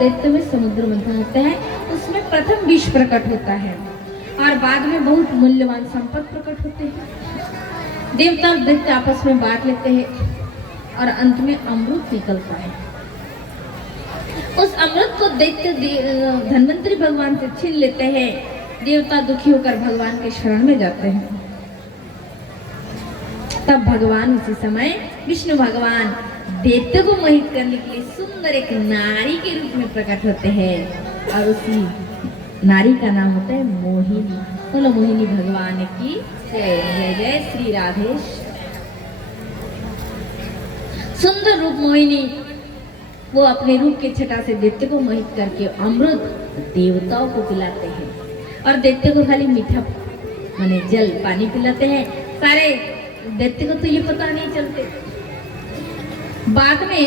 दैत्य में समुद्र मंथन होता है, उसमें प्रथम विष प्रकट होता है और बाद में बहुत मूल्यवान संपत्ति प्रकट होते हैं। देवता और दैत्य आपस में बांट लेते हैं और अंत में अमृत निकलता है। उस अमृत को दैत्य धन्वंतरी भगवान से छीन लेते हैं। देवता दुखी होकर भगवान के शरण में जाते हैं। तब भगवान उसी समय विष्णु भगवान दैत्य को मोहित करने के लिए सुंदर एक नारी के रूप में प्रकट होते हैं और उसी नारी का नाम होता है मोहिनी। बोलो मोहिनी भगवान की जय। जय जय श्री राधेश। सुंदर रूप मोहिनी वो अपने रूप के छटा से दैत्य को मोहित करके अमृत देवताओं को पिलाते हैं और दैत्य को खाली मीठा माने जल पानी पिलाते हैं। सारे दैत्य को तो ये पता नहीं चलते। बाद में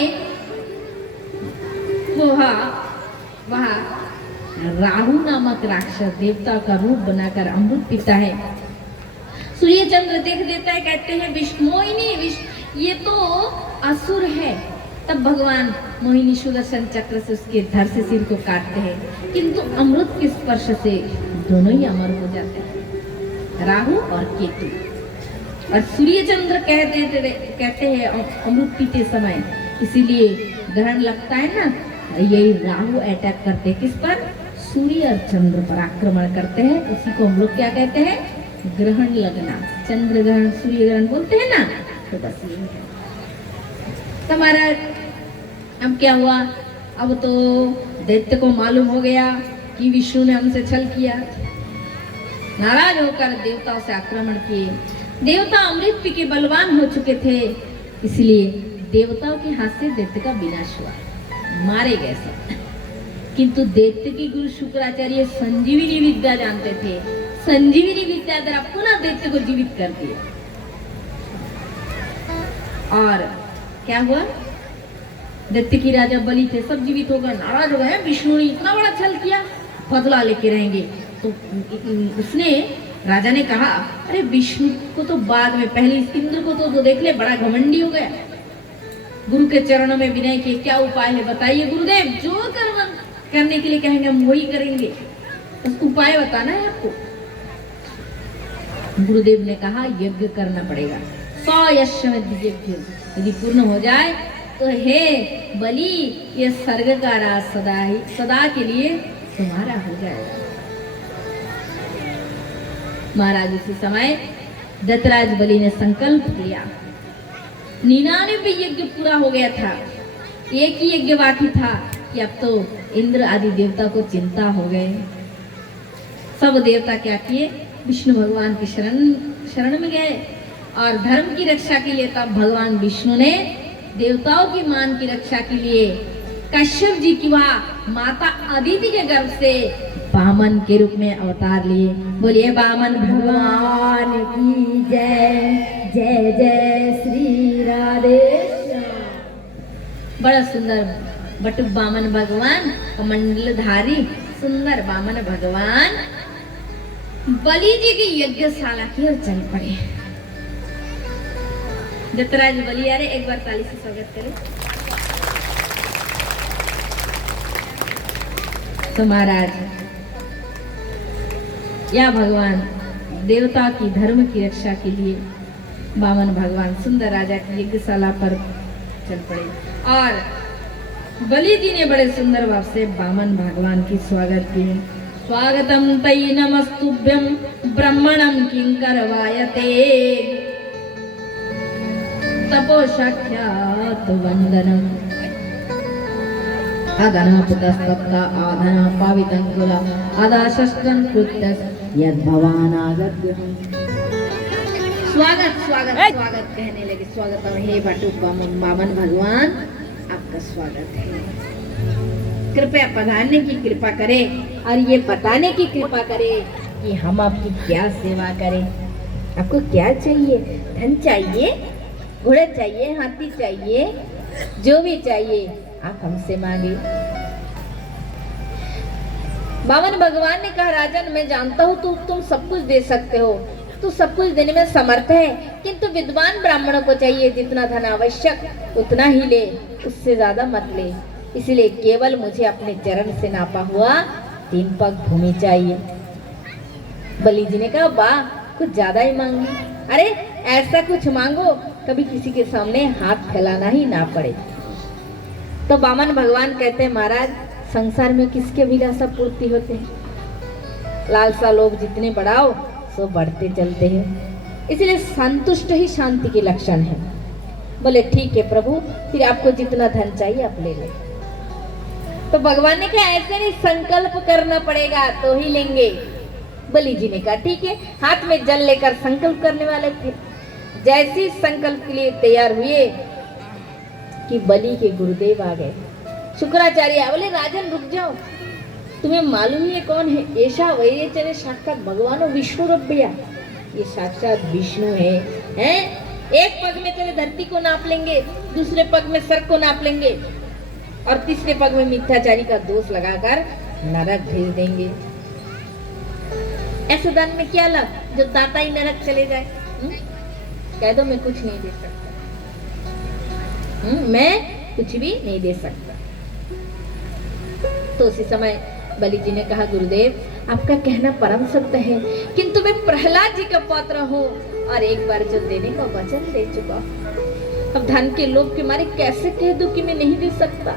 वहाँ राहु नामक राक्षस देवता का रूप बनाकर अमृत पीता है। सूर्य चंद्र देख देता है, कहते हैं विष्णु मोहिनी ये तो असुर है। तब भगवान मोहिनी सुदर्शन चक्र से उसके धड़ से सिर को काटते हैं, किंतु अमृत के स्पर्श से दोनों ही अमर हो जाते हैं, राहु और केतु। और सूर्य चंद्र कहते हैं अमृत पीते समय, इसीलिए ग्रहण लगता है ना, यही राहु अटैक करते हैं किस पर? सूर्य और चंद्र पर आक्रमण करते हैं। उसी को हम लोग क्या कहते हैं? ग्रहण लगना। चंद्र ग्रहण सूर्य ग्रहण बोलते हैं ना, तो बस ये है। तुम्हारा अब क्या हुआ? अब तो दैत्य को मालूम हो गया कि विष्णु ने हमसे छल किया। नाराज होकर देवताओं से आक्रमण किए। देवता अमृत पी के बलवान हो चुके थे, इसलिए देवताओं के हाथ से दैत्य का विनाश हुआ, मारे गए सब। किंतु दैत्य के गुरु शुक्राचार्य संजीवनी विद्या जानते थे। संजीवनी विद्या द्वारा पुनः दैत्य को जीवित कर दिया। और क्या हुआ? दैत्य की राजा बलि थे, सब जीवित हो गए। नाराज हो गए, विष्णु ने इतना बड़ा छल किया, बदला लेके रहेंगे। तो उसने राजा ने कहा, अरे विष्णु को तो बाद में, पहले इंद्र को तो देख ले, बड़ा घमंडी हो गया। गुरु के चरणों में विनय के क्या उपाय है बताइए गुरुदेव, जो करने के लिए कहेंगे हम वही करेंगे, बस उपाय बताना है आपको। गुरुदेव ने कहा यज्ञ करना पड़ेगा, 100 यज्ञ यदि पूर्ण हो जाए तो हे बलि, ये स्वर्ग का राज सदा के लिए तुम्हारा हो जाएगा। महाराज इसी समय दत्तराज बलि ने संकल्प किया। 99 यज्ञ पूरा हो गया था, एक ही यज्ञ बाकी था कि अब तो इंद्र आदि देवता को चिंता हो गए। सब देवता क्या किए? विष्णु भगवान की शरण में गए और धर्म की रक्षा के लिए तब भगवान विष्णु ने देवताओं की मान की रक्षा के लिए कश्यप जी की वहाँ माता अदिति के गर्भ से वामन के रूप में अवतार लिए। बोलिए वामन भगवान की जय। जय जय श्री राधे। बड़ा सुंदर बटुक वामन भगवान, कमंडलधारी सुंदर वामन भगवान बलि जी की यज्ञशाला की ओर चल पड़े। दत्तराज बलि आ रहे, एक बार ताली से स्वागत करें। तो महाराज या भगवान देवता की धर्म की रक्षा के लिए वामन भगवान सुंदर राजा की यज्ञशाला पर चल पड़े और बलि जी ने बड़े सुंदर भाव से वामन भगवान की स्वागत किए। स्वागतम तई नमस्तुभ्यं ब्रह्मणं किंकरवायते तपो साक्षात् वंदनम् अदना पुतस्तप्ता आधना पावितंकुला अदाशस्त्रं कृत्यस् यद्भवानागत्य। स्वागत स्वागत स्वागत कहने लगे। स्वागतम हे बटुक वामन भगवान, आपका स्वागत है। कृपया पधारने की कृपा करें और ये बताने की कृपा करें कि हम आपकी क्या सेवा करें। आपको क्या चाहिए? धन चाहिए, घोड़े चाहिए, हाथी चाहिए, जो भी चाहिए आप हमसे मांगे। वामन भगवान ने कहा, राजन मैं जानता हूँ तुम सब कुछ दे सकते हो, तो सब कुछ देने में समर्थ है, किंतु विद्वान ब्राह्मणों को चाहिए जितना धन आवश्यक उतना ही ले, उससे ज्यादा मत ले। इसलिए केवल मुझे अपने चरण से नापा हुआ 3 पग भूमि चाहिए। बलि जी ने कहा वाह, कुछ ज्यादा ही मांगी। अरे ऐसा कुछ मांगो कभी किसी के सामने हाथ फैलाना ही ना पड़े। तो वामन भगवान कहते हैं महाराज, संसार में किसके अभिलाषा पूर्ति होते हैं? लालसा लोग जितने बढ़ाओ सो बढ़ते चलते हैं, इसलिए संतुष्ट ही शांति के लक्षण है। बोले ठीक है प्रभु, फिर आपको जितना धन चाहिए आप ले लें। तो भगवान ने कहा ऐसे नहीं, संकल्प करना पड़ेगा तो ही लेंगे। बलि जी ने कहा ठीक है। हाथ में जल लेकर संकल्प करने वाले थे। जैसे संकल्प के लिए तैयार हुए कि बलि के गुरुदेव आ गए। शुक्राचार्य बोले राजन रुक जाओ, तुम्हें मालूम ही है कौन है? ऐसा वही चले साक्षात भगवान विष्णु रब्बिया, ये साक्षात विष्णु है। हैं? एक पग में चले धरती को नाप लेंगे, दूसरे पग में सर को नाप लेंगे और तीसरे पग में मिथ्याचारी का दोष लगाकर नरक भेज देंगे। ऐसे दान में क्या लाभ जो दाता ही नरक चले जाए? कह दो मैं कुछ नहीं दे सकता, मैं कुछ भी नहीं दे सकता। तो उसी समय बलि जी ने कहा गुरुदेव आपका कहना परम सत्य है, किंतु मैं प्रहलाद जी का पुत्र हूँ और एक बार जो देने का वचन दे चुका, अब धन के लोभ के मारे कैसे कह दूं कि मैं नहीं दे सकता।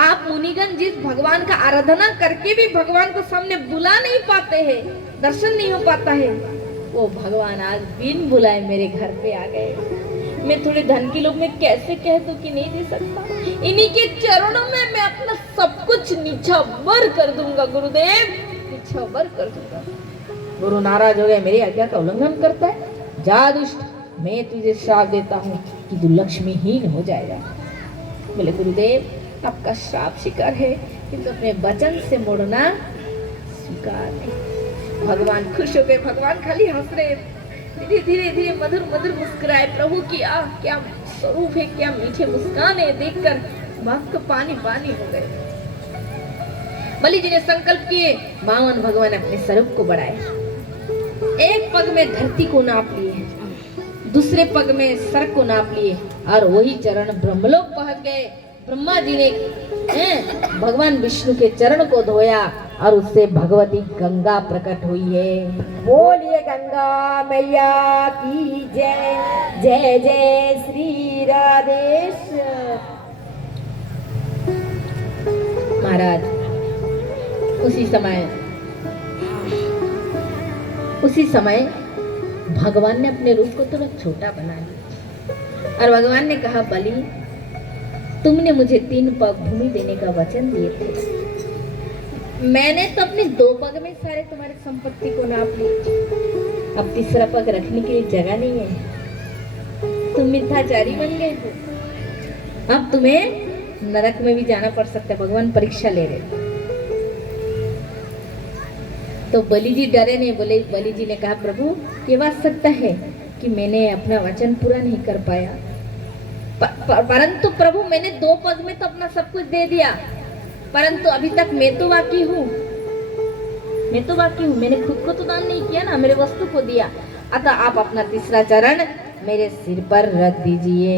आप मुनिगण जिस भगवान का आराधना करके भी भगवान को सामने बुला नहीं पाते हैं, दर्शन नहीं हो पाता है, वो भगवान आज बिन बुलाए मेरे घर पे आ गए। मैं थोड़े धन के लोभ में कैसे कह दूं कि नहीं दे सकता। इन्हीं के चरणों में मैं अपना सब कुछ निछावर कर दूंगा गुरुदेव, निछावर कर दूंगा। गुरु नाराज हो गए, मेरी आज्ञा का उल्लंघन करता है, जा दुष्ट, मैं तुझे श्राप देता हूँ कि तू लक्ष्मीहीन हो जाएगा। बोले गुरुदेव आपका श्राप स्वीकार है, किंतु अपने वचन से मुड़ना स्वीकार नहीं। भगवान खुश हो गए, भगवान खाली हंस रहे, धीरे धीरे धीरे मधुर मधुर मुस्कुराए। प्रभु की क्या स्वरूप है, क्या मीठे मुस्कान है, देखकर भक्त पानी पानी हो गए। बलि जी ने संकल्प किए, वामन भगवान अपने स्वरूप को बढ़ाए। एक पग में धरती को नाप लिए, दूसरे पग में सर को नाप लिए और वही चरण ब्रह्मलोक पहुंच गए। ब्रह्मा जी ने भगवान विष्णु के चरण को धोया और उससे भगवती गंगा प्रकट हुई है। बोलिए गंगा मैया की जय, जय जय श्री राधेश्वर। महाराज उसी समय भगवान ने अपने रूप को थोड़ा छोटा बना लिया और भगवान ने कहा बलि तुमने मुझे 3 पग भूमि देने का वचन दिए थे, मैंने तो अपने 2 पग में सारे तुम्हारी संपत्ति को नाप ली, अब तीसरा पग रखने के लिए जगह नहीं है, तुम मिथ्याचारी बन गए हो, अब तुम्हें नरक में भी जाना पड़ सकता है। भगवान परीक्षा ले रहे। तो बलि जी डरे नहीं। बोले बलि जी ने कहा प्रभु ये बात सत्य है कि मैंने अपना वचन पूरा नहीं कर पाया, परंतु प्रभु मैंने 2 पग में तो अपना सब कुछ दे दिया, परंतु अभी तक मैं तो बाकी हूँ, मैंने खुद को तो दान नहीं किया ना, मेरे वस्तु को दिया। अतः आप अपना तीसरा चरण मेरे सिर पर रख दीजिए।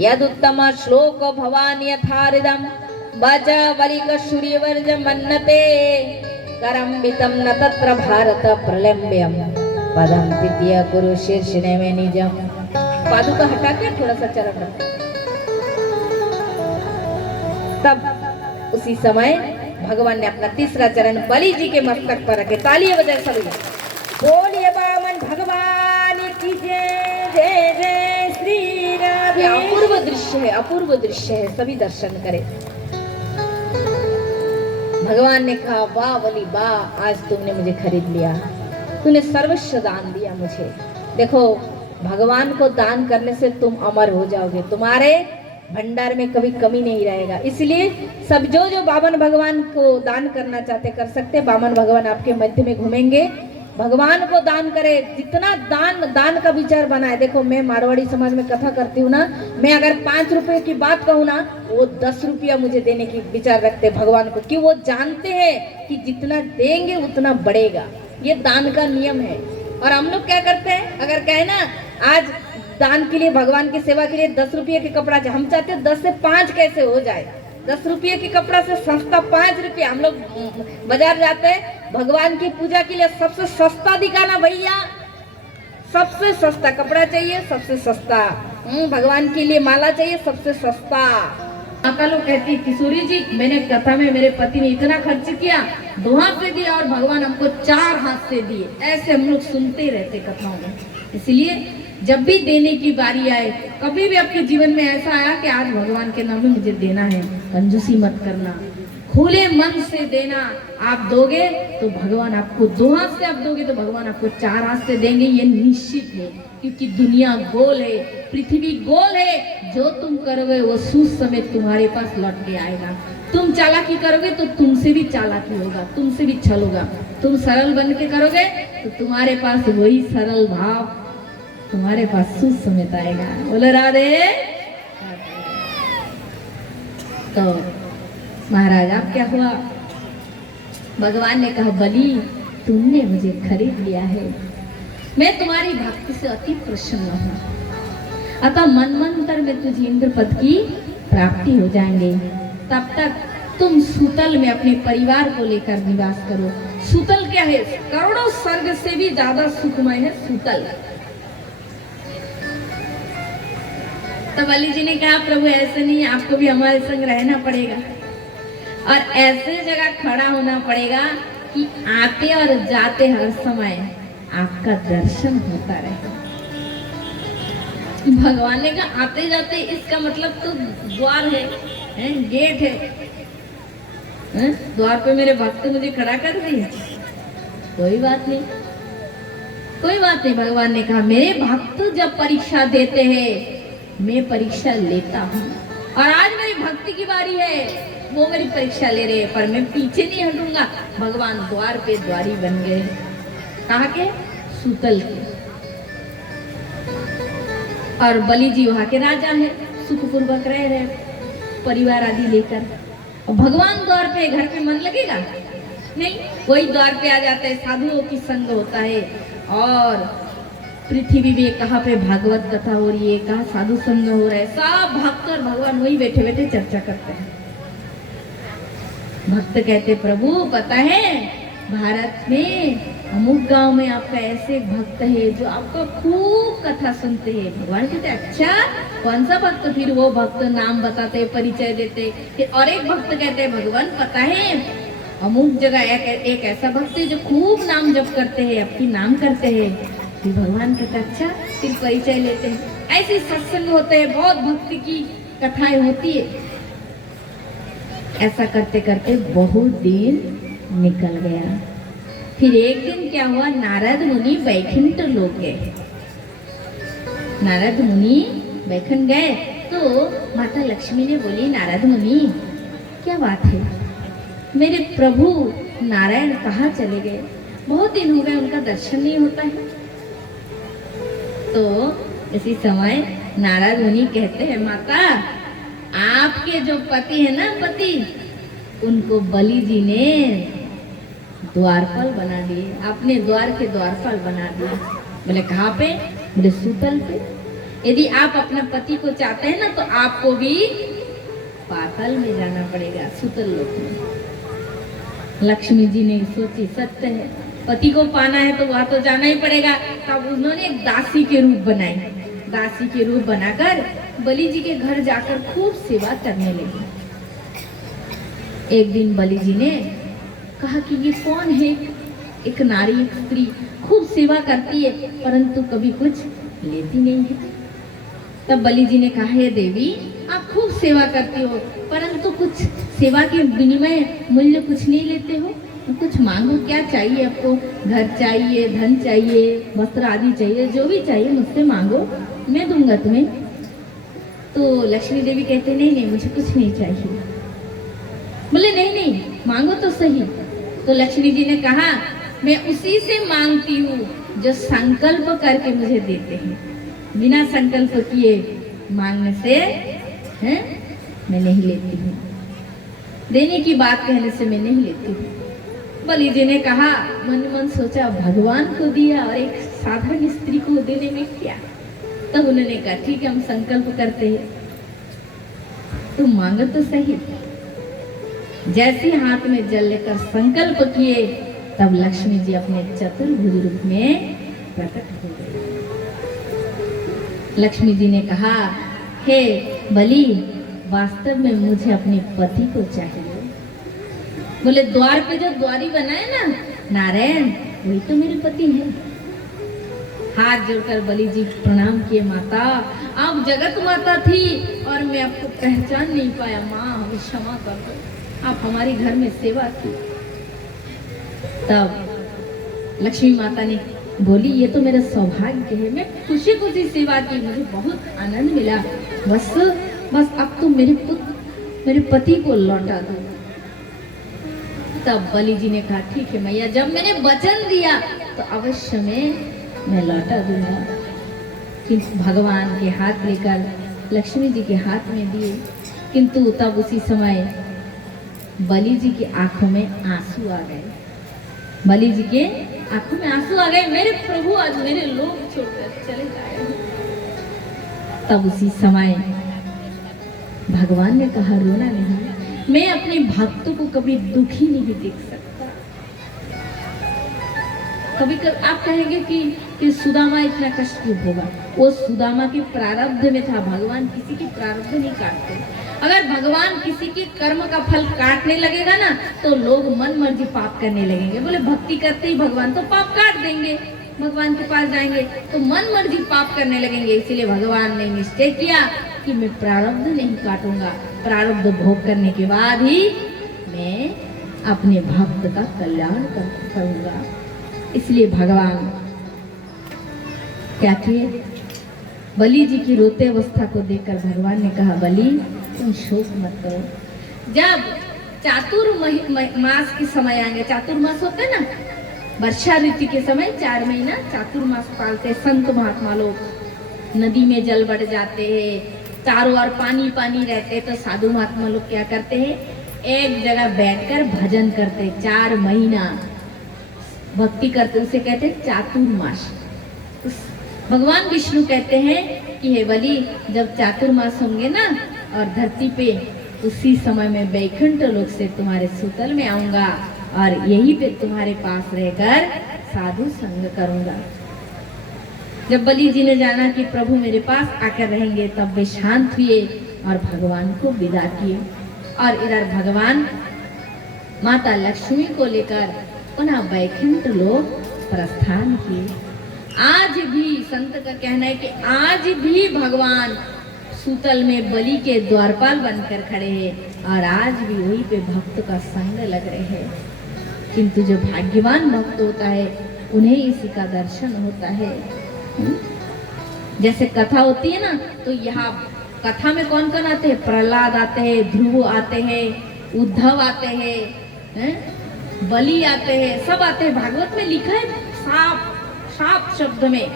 यद उत्तम श्लोक भवान यथारिदम बज वलिक सूर्यवर्ज मन्नते करम वितम न तत्र भारत प्रलंब्यम पदम तृतीय गुरु शीर्ष में निजम। पादुका हटा के थोड़ा सा चरण रख। तब उसी समय भगवान ने अपना तीसरा चरण बलि जी के मस्तक पर रखे। तालियां बजाए सभी, बोलिए वामन भगवान की जय, जय जय श्री राधे। अपूर्व दृश्य है, अपूर्व दृश्य है, सभी दर्शन करें। भगवान ने कहा वाह बलि वाह, आज तुमने मुझे खरीद लिया, तूने सर्वस्व दान दिया मुझे। देखो भगवान को दान करने से तुम अमर हो जाओगे, तुम्हारे भंडार में कभी कमी नहीं रहेगा। इसलिए सब जो वामन भगवान को दान करना चाहते कर सकते। वामन भगवान आपके मध्य में घूमेंगे, भगवान को दान करे, जितना दान का विचार बनाए। देखो मैं मारवाड़ी समाज में कथा करती हूँ ना, मैं अगर 5 रुपए की बात कहूँ ना, वो 10 रुपया मुझे देने की विचार रखते भगवान को, कि वो जानते हैं कि जितना देंगे उतना बढ़ेगा। ये दान का नियम है। और हम लोग क्या करते हैं, अगर कहे ना आज दान के लिए भगवान की सेवा के लिए 10 रुपये के कपड़ा चाहिए, हम चाहते हैं 10 से 5 कैसे हो जाए। 10 रुपये की कपड़ा से सस्ता 5 रुपये। हम लोग बाजार जाते हैं भगवान की पूजा के लिए, सबसे सस्ता दिखाना भैया, सबसे सस्ता कपड़ा चाहिए, सबसे सस्ता भगवान के लिए माला चाहिए, सबसे सस्ता। माता लोग कहती किशोरी जी, मैंने कथा में मेरे पति ने इतना खर्च किया, 2 हाथ से दिया और भगवान हमको 4 हाथ से दिए। ऐसे हम लोग सुनते रहते कथाओं में। इसलिए जब भी देने की बारी आए, कभी भी आपके जीवन में ऐसा आया कि आज भगवान के नाम में मुझे देना है, कंजूसी मत करना, खुले मन से देना। आप दोगे तो भगवान आपको 2 हाथ से, आप दोगे तो भगवान आपको 4 हाथ से देंगे, ये निश्चित है। क्योंकि दुनिया गोल है, पृथ्वी गोल है, जो तुम करोगे वो सूद समेत तुम्हारे पास लौट के आएगा। तुम चालाकी करोगे तो तुमसे भी चालाकी होगा, तुमसे भी छल होगा। तुम सरल बन के करोगे तो तुम्हारे पास वही सरल भाव तुम्हारे पास सूद समेत आएगा। बोलो राधे। तो महाराज अब क्या हुआ, भगवान ने कहा बलि तुमने मुझे खरीद लिया है, मैं तुम्हारी भक्ति से अति प्रसन्न हूँ, अतः मनमंत्र में तुझे इंद्र पद की प्राप्ति हो जाएंगे। तब तक तुम सूतल में अपने परिवार को लेकर निवास करो। सूतल क्या है, करोड़ों स्वर्ग से भी ज्यादा सुखमय है सूतल। तो बलि जी ने कहा प्रभु ऐसे नहीं, आपको भी हमारे संग रहना पड़ेगा और ऐसे जगह खड़ा होना पड़ेगा कि आते और जाते हर समय आपका दर्शन होता रहे। भगवान ने कहा आते जाते, इसका मतलब तो द्वार है गेट है, द्वार पे मेरे भक्त मुझे खड़ा कर दिए, कोई बात नहीं, कोई बात नहीं। भगवान ने कहा मेरे भक्त जब परीक्षा देते हैं मैं परीक्षा लेता हूँ, और आज मेरी भक्ति की बारी है, वो मेरी परीक्षा ले रहे हैं, पर मैं पीछे नहीं हटूंगा। भगवान द्वार पे द्वारी बन गए। कहाँ के? सूतल के। और बलि जी वहाँ के राजा हैं, सुखपूर्वक रह रहे परिवार आदि लेकर। और भगवान द्वार पे, घर पे मन लगेगा नहीं, वही द्वार पे आ जाते हैं, साधुओं की संग होता है। और पृथ्वी में कहाँ पे भागवत कथा हो रही है, कहाँ साधु संग हो रहा है, सब भक्त और भगवान वही बैठे बैठे चर्चा करते हैं। भक्त कहते प्रभु पता है भारत में अमुक गांव में आपका ऐसे एक भक्त है जो आपका खूब कथा सुनते हैं। भगवान कहते अच्छा कौन सा भक्त? फिर वो भक्त नाम बताते, परिचय देते। फिर और एक भक्त कहते हैं भगवान पता है अमुक जगह एक ऐसा भक्त है जो खूब नाम जप करते हैं, आपकी नाम करते हैं। फिर भगवान कहते अच्छा, फिर परिचय लेते हैं। ऐसे सत्संग होते हैं, बहुत भक्ति की कथाएं होती है। ऐसा करते करते बहुत दिन निकल गया। फिर एक दिन क्या हुआ, नारद मुनि बैकुंठ लोक गए। नारद मुनि बैकुंठ गए तो माता लक्ष्मी ने बोली नारद मुनि क्या बात है, मेरे प्रभु नारायण कहाँ चले गए? बहुत दिन हो गए उनका दर्शन नहीं होता है। तो इसी समय नारद मुनि कहते हैं माता आपके जो पति है ना, पति, उनको बलि जी ने द्वारपाल बना दिए, अपने द्वार के द्वारपाल बना दिए। बोले कहाँ पे? बोले सूतल पे। यदि आप अपने पति को चाहते हैं ना तो आपको भी पाताल में जाना पड़ेगा, सूतल लोक में। लक्ष्मी जी ने सोची सत्य है, पति को पाना है तो वहां तो जाना ही पड़ेगा। तब उन्होंने एक दासी के रूप बनाई। दासी के रूप बनाकर बलि जी के घर जाकर खूब सेवा करने लगी। एक दिन बलि जी ने कहा कि ये कौन है? एक नारी, एक स्त्री खूब सेवा करती है परंतु कभी कुछ लेती नहीं है। तब बलि जी ने कहा हे देवी आप खूब सेवा करती हो परंतु कुछ सेवा के विनिमय मूल्य कुछ नहीं लेते हो, कुछ मांगो, क्या चाहिए आपको? घर चाहिए, धन चाहिए, वस्त्र आदि चाहिए, जो भी चाहिए मुझसे मांगो, मैं दूंगा तुम्हें। तो लक्ष्मी देवी कहते नहीं नहीं मुझे कुछ नहीं चाहिए। बोले नहीं नहीं मांगो तो सही। तो लक्ष्मी जी ने कहा मैं उसी से मांगती हूँ जो संकल्प करके मुझे देते हैं, बिना संकल्प किए मांगने से हैं मैं नहीं लेती हूँ, देने की बात कहने से मैं नहीं लेती हूँ। बलि जी ने कहा, मन मन सोचा भगवान को दिया और एक साधारण स्त्री को देने में क्या। तब उन्होंने कहा ठीक है हम संकल्प करते हैं, तुम मांगो तो सही। जैसे हाथ में जल लेकर संकल्प किए, तब लक्ष्मी जी अपने चतुर्भुज रूप में प्रकट हो गए। लक्ष्मी जी ने कहा, हे बलि, वास्तव में मुझे अपने पति को चाहिए। बोले, द्वार पे जो द्वारी बनाए ना नारायण, वही तो मेरे पति हैं। हाथ जोड़कर बलि जी प्रणाम किए, माता आप जगत माता थी और मैं आपको पहचान नहीं पाया, माँ हमें क्षमा कर दो, आप हमारे घर में सेवा की। तब लक्ष्मी माता ने बोली, ये तो मेरा सौभाग्य है, मैं खुशी खुशी सेवा की, मुझे बहुत आनंद मिला, बस अब तुम मेरे पति को लौटा दो। तब बलि जी ने कहा, ठीक है मैया, जब मैंने वचन दिया तो अवश्य मैं लौटा दूंगा। किंतु भगवान के हाथ लेकर लक्ष्मी जी के हाथ में दिए, किंतु तब उसी समय बलि जी की आंखों में आंसू आ गए। बलि जी के आंखों में आंसू आ गए, मेरे प्रभु आज मेरे लोग छोड़कर चले गए। तब उसी समय भगवान ने कहा, रोना नहीं, मैं अपने भक्तों को कभी दुखी नहीं देख सकता। कभी आप कहेंगे कि सुदामा इतना कष्ट क्यों होगा, वो सुदामा के प्रारब्ध में था। भगवान किसी के प्रारब्ध नहीं काटते। अगर भगवान किसी के कर्म का फल काटने लगेगा ना, तो लोग मन मर्जी पाप करने लगेंगे। बोले भक्ति करते ही भगवान तो पाप काट देंगे, भगवान के पास जाएंगे तो मन मर्जी पाप करने लगेंगे। इसीलिए भगवान ने निश्चय किया कि मैं प्रारब्ध नहीं काटूंगा, प्रारब्ध भोग करने के बाद ही मैं अपने भक्त का कल्याण करूंगा। इसलिए भगवान क्या किए, बलि जी की रोते अवस्था को देखकर भगवान ने कहा, बलि तुम शोक मत करो। जब चातुर्मास के समय आएंगे, चातुर्मास होते हैं ना, वर्षा ऋतु के समय 4 महीना चातुर्मास पालते संत महात्मा लोग। नदी में जल बढ़ जाते हैं, चारों ओर पानी पानी रहते, तो साधु महात्मा लोग क्या करते हैं, एक जगह बैठकर भजन करते, 4 महीना भक्ति करते, उसे कहते हैं चातुर्मास। भगवान विष्णु कहते हैं कि हे बलि, जब चातुर्मास होंगे ना और धरती पे, उसी समय में वैकुंठ लोक से तुम्हारे सुतल में आऊंगा और यहीं पे तुम्हारे पास रहकर साधु संग करूंगा। जब बलि जी ने जाना कि प्रभु मेरे पास आकर रहेंगे, तब वे शांत हुए और भगवान को विदा किए। और इधर भगवान माता लक्ष्मी को लेकर पुनः वैकुंठ लोक प्रस्थान किए। आज भी संत का कहना है कि आज भी भगवान सूतल में बलि के द्वारपाल बनकर खड़े हैं और आज भी वहीं पे भक्त का संग लग रहे हैं। किंतु जो भाग्यवान भक्त होता है, उन्हें इसी का दर्शन होता है। जैसे कथा होती है ना, तो यहाँ कथा में कौन कौन आते हैं, प्रहलाद आते हैं, ध्रुव आते हैं, उद्धव आते हैं, बलि आते हैं, सब आते हैं। भागवत में लिखा है साफ शब्द में,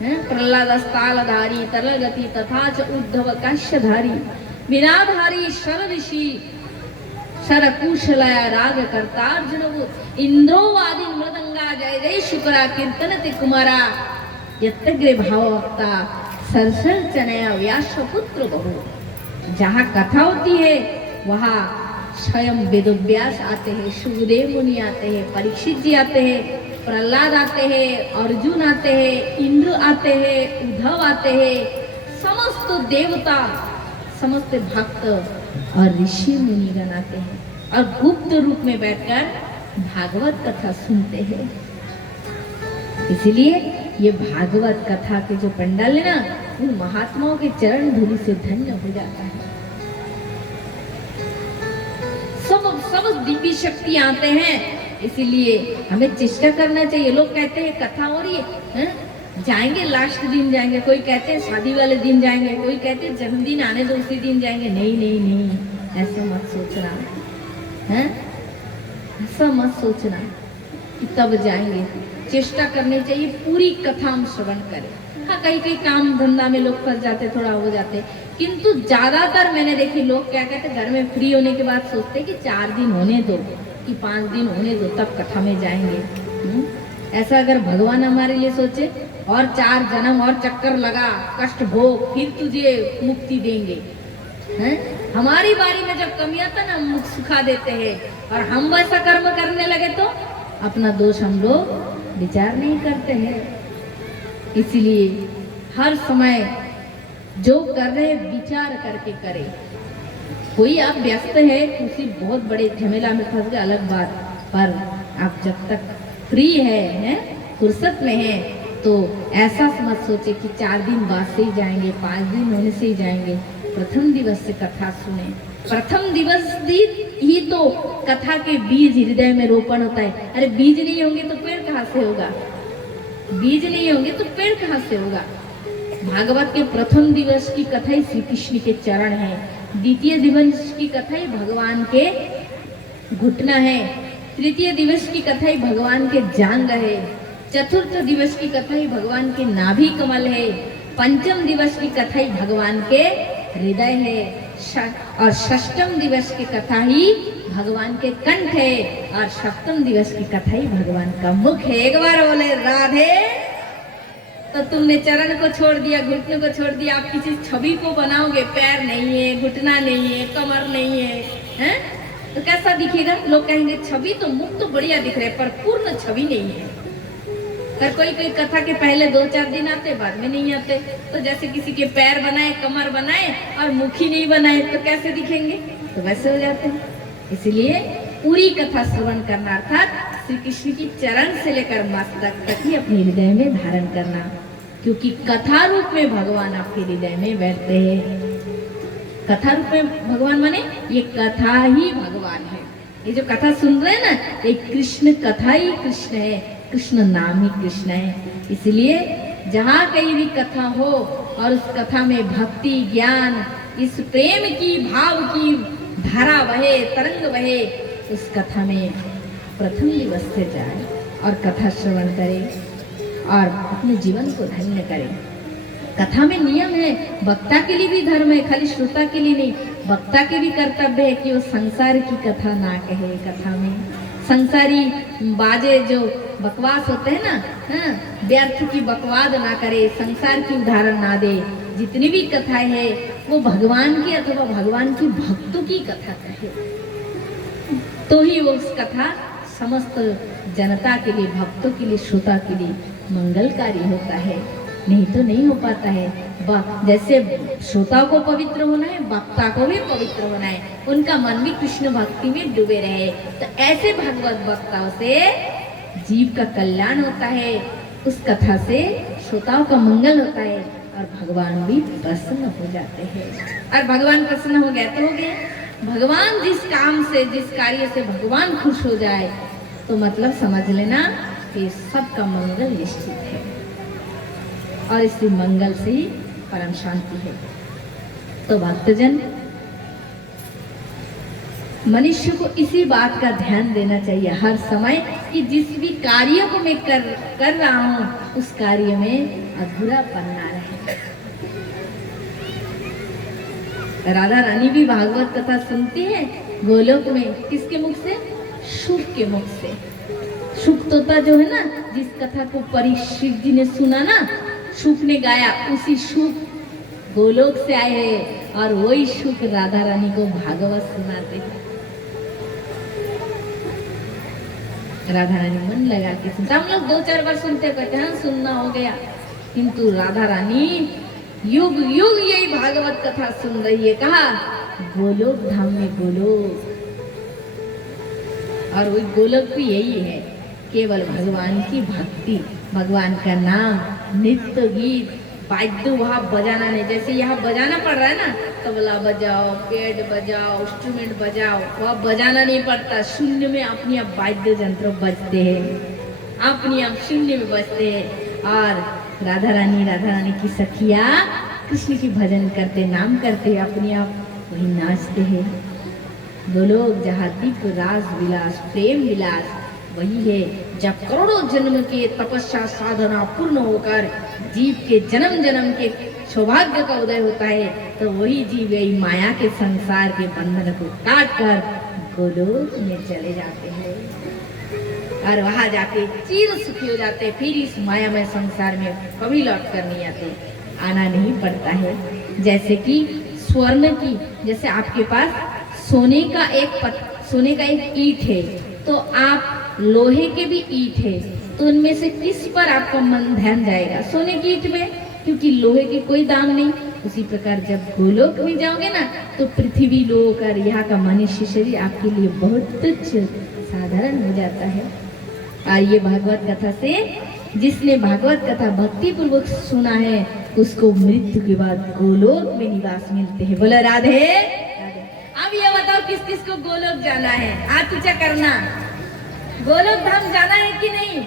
प्रहलाद अस्तालधारी तरलगति तथा च उद्धव काश्यधारी विनाधारी शर ऋषि शर कुशलया राग कर्तार्जुन इंद्रोवादि मृदंगा जय जय शुक्रा कीर्तन ते कुमारा यत्तग्रे भाव वक्ता सरसर चनया व्यास पुत्र बहु। जहाँ कथा होती है वहाँ स्वयं वेदव्यास आते हैं, सुखदेव मुनि आते हैं, परीक्षित जी आते हैं, प्रहलाद आते हैं, अर्जुन आते हैं, इंद्र आते हैं, उद्धव आते हैं, समस्त देवता, समस्त भक्त और ऋषि मुनिगण आते हैं और गुप्त रूप में बैठकर भागवत कथा सुनते हैं। इसलिए ये भागवत कथा के जो पंडाल है ना, उन महात्माओं के चरण धूलि से धन्य हो जाता है। सब दिव्य शक्ति आते हैं। इसीलिए हमें चेष्टा करना चाहिए। लोग कहते हैं कथा हो रही है, जाएंगे लास्ट दिन जाएंगे, कोई कहते हैं शादी वाले दिन जाएंगे, कोई कहते हैं जन्मदिन आने दो उसी दिन जाएंगे। नहीं नहीं नहीं, ऐसे मत सोचना है, ऐसा मत सोचना कि तब जाएंगे। चेष्टा करनी चाहिए पूरी कथा हम श्रवण करें। हाँ, कई कई काम धंधा में लोग फंस जाते, थोड़ा हो जाते, किंतु ज्यादातर मैंने देखी लोग क्या कहते, घर में फ्री होने के बाद सोचते कि 4 दिन होने दो कि 5 दिन होने दो तब कथा में जाएंगे। ऐसा अगर भगवान हमारे लिए सोचे और 4 जन्म और चक्कर लगा, कष्ट भोग, फिर तुझे मुक्ति देंगे, हैं? हमारी बारी में जब कमी आता ना, हम मुख सुखा देते हैं, और हम वैसा कर्म करने लगे तो अपना दोष हम लोग विचार नहीं करते हैं। इसलिए हर समय जो कर रहे विचार करके करें। कोई आप व्यस्त है, किसी बहुत बड़े झमेला में फंस गए, अलग बात, पर आप जब तक फ्री है, फुर्सत में है, तो ऐसा मत सोचे कि 4 दिन बाद से ही जाएंगे, 5 दिन होने से ही जाएंगे। प्रथम दिवस से कथा सुने। प्रथम दिवस ही तो कथा के बीज हृदय में रोपण होता है। अरे बीज नहीं होंगे तो पेड़ कहाँ से होगा? बीज नहीं होंगे तो पेड़ कहाँ से होगा? भागवत के प्रथम दिवस की कथा ही श्री कृष्ण के चरण है। द्वितीय दिवस की कथा ही भगवान के घुटना है। तृतीय दिवस की कथा ही भगवान के जांग है। चतुर्थ दिवस की कथा ही भगवान के नाभि कमल है। पंचम दिवस की कथा ही भगवान के हृदय है, और षष्ठम दिवस की कथा ही भगवान के कंठ है, और सप्तम दिवस की कथा ही भगवान का मुख है। एक बार बोले राधे। तो तुमने चरण को छोड़ दिया, घुटने को छोड़ दिया, आप किसी छवि को बनाओगे, पैर नहीं है, घुटना नहीं है, कमर नहीं है, हैं? तो कैसा दिखेगा? लोग कहेंगे छवि तो, मुख तो बढ़िया दिख रहे, पर पूर्ण छवि नहीं है। पर कोई कोई कथा के पहले 2-4 दिन आते, बाद में नहीं आते। तो जैसे किसी के पैर बनाए, कमर बनाए और मुख ही नहीं बनाए, तो कैसे दिखेंगे? तो वैसे हो जाते हैं। इसलिए पूरी कथा श्रवण करना, अर्थात श्री कृष्ण की चरण से लेकर मस्तक तक ही अपने हृदय में धारण करना, क्योंकि कथा रूप में भगवान आपके हृदय में बैठते हैं। कथा रूप में भगवान माने ये कथा ही भगवान है। ये जो कथा सुन रहे हैं ना, ये कृष्ण कथा ही कृष्ण है, कृष्ण नाम ही कृष्ण है। इसलिए जहाँ कहीं भी कथा हो और उस कथा में भक्ति, ज्ञान, इस प्रेम की, भाव की धारा बहे, तरंग बहे, उस कथा में प्रथम दिवस से जाए और कथा श्रवण करे और अपने जीवन को धन्य करे। कथा में नियम है, वक्ता के लिए भी धर्म है, खाली श्रोता के लिए नहीं। वक्ता के भी कर्तव्य है कि वो संसार की कथा ना कहे। कथा में संसारी बाजे जो बकवास होते हैं ना, व्यर्थ की बकवाद ना करे, संसार की उदाहरण ना दे। जितनी भी कथाएं है वो भगवान की अथवा भगवान की भक्तों की कथा कहे, तो ही वो उस कथा समस्त जनता के लिए, भक्तों के लिए, श्रोता के लिए मंगलकारी होता है। नहीं तो नहीं हो पाता है। जैसे श्रोता को पवित्र होना है, वक्ता को भी पवित्र होना है, उनका मन भी कृष्ण भक्ति में डूबे रहे। तो ऐसे भागवत वक्ताओं से जीव का कल्याण होता है, उस कथा से श्रोताओं का मंगल होता है और भगवान भी प्रसन्न हो जाते हैं। और भगवान प्रसन्न हो गया तो हो गया। भगवान जिस काम से, जिस कार्य से भगवान खुश हो जाए, तो मतलब समझ लेना कि सबका मंगल निश्चित है, और इसी मंगल से ही परम शांति है। तो भक्तजन, मनुष्य को इसी बात का ध्यान देना चाहिए हर समय कि जिस भी कार्य को मैं कर रहा हूँ, उस कार्य में अधूरापन ना रहे। राधा रानी भी भागवत कथा सुनती है गोलोक में, किसके मुख से? शुक के मुख से। शुक तोता जो है ना, जिस कथा को परीक्षित जी ने सुना ना, शुक ने गाया, उसी शुक गोलोक से आए हैं और वही शुक राधा रानी को भागवत सुनाते हैं। राधा रानी मन लगा के सुनते। हम लोग 2-4 बार सुनते, कहते हैं सुनना हो गया, किंतु राधा रानी युग युग यही भागवत कथा सुन रही है। कहा? गोलोक धाम में गोलोक। और वही गोलोक भी यही है, केवल भगवान की भक्ति, भगवान का नाम, नित्य गीत, वाद्य वहाँ बजाना नहीं। जैसे यहाँ बजाना पड़ रहा है ना, तबला बजाओ, पेड़ बजाओ, इंस्ट्रूमेंट बजाओ, वहाँ बजाना नहीं पड़ता। शून्य में अपनी आप वाद्य यंत्र बजते हैं, अपनी आप शून्य में बजते हैं। और राधा रानी की सखिया कृष्ण की भजन करते, नाम करते, अपनी आप वही नाचते हैं। गोलोक जहाँ दीप रास विलास, प्रेम विलास वही है। जब करोड़ों जन्म के तपस्या साधना पूर्ण होकर जीव के जन्म जन्म के सौभाग्य का उदय होता है, तो वही जीव यही माया के संसार के बंधन को काट कर गोलोक में चले जाते हैं और वहां जाके चिर सुखी हो जाते हैं। फिर इस मायामय संसार में कभी लौट कर नहीं आते, आना नहीं पड़ता है। जैसे कि स्वर्ण की, जैसे आपके पास सोने का एक ईंट है, तो आप लोहे के भी ईंट है, तो उनमें से किस पर आपका मन ध्यान जाएगा? सोने की ईंट में, क्योंकि लोहे की कोई दाम नहीं। उसी प्रकार जब गोलोक में जाओगे ना, तो पृथ्वी लोक और यहाँ का मनुष्य शरीर आपके लिए बहुत तुच्छ साधारण हो जाता है। और ये भागवत कथा से, जिसने भागवत कथा भक्ति पूर्वक सुना है, उसको मृत्यु के बाद गोलोक में निवास मिलते हैं। बोलो राधे। अब ये बताओ किस किस को गोलोक जाना है? हाथ ऊंचा करना। गोलोक धाम जाना है कि नहीं?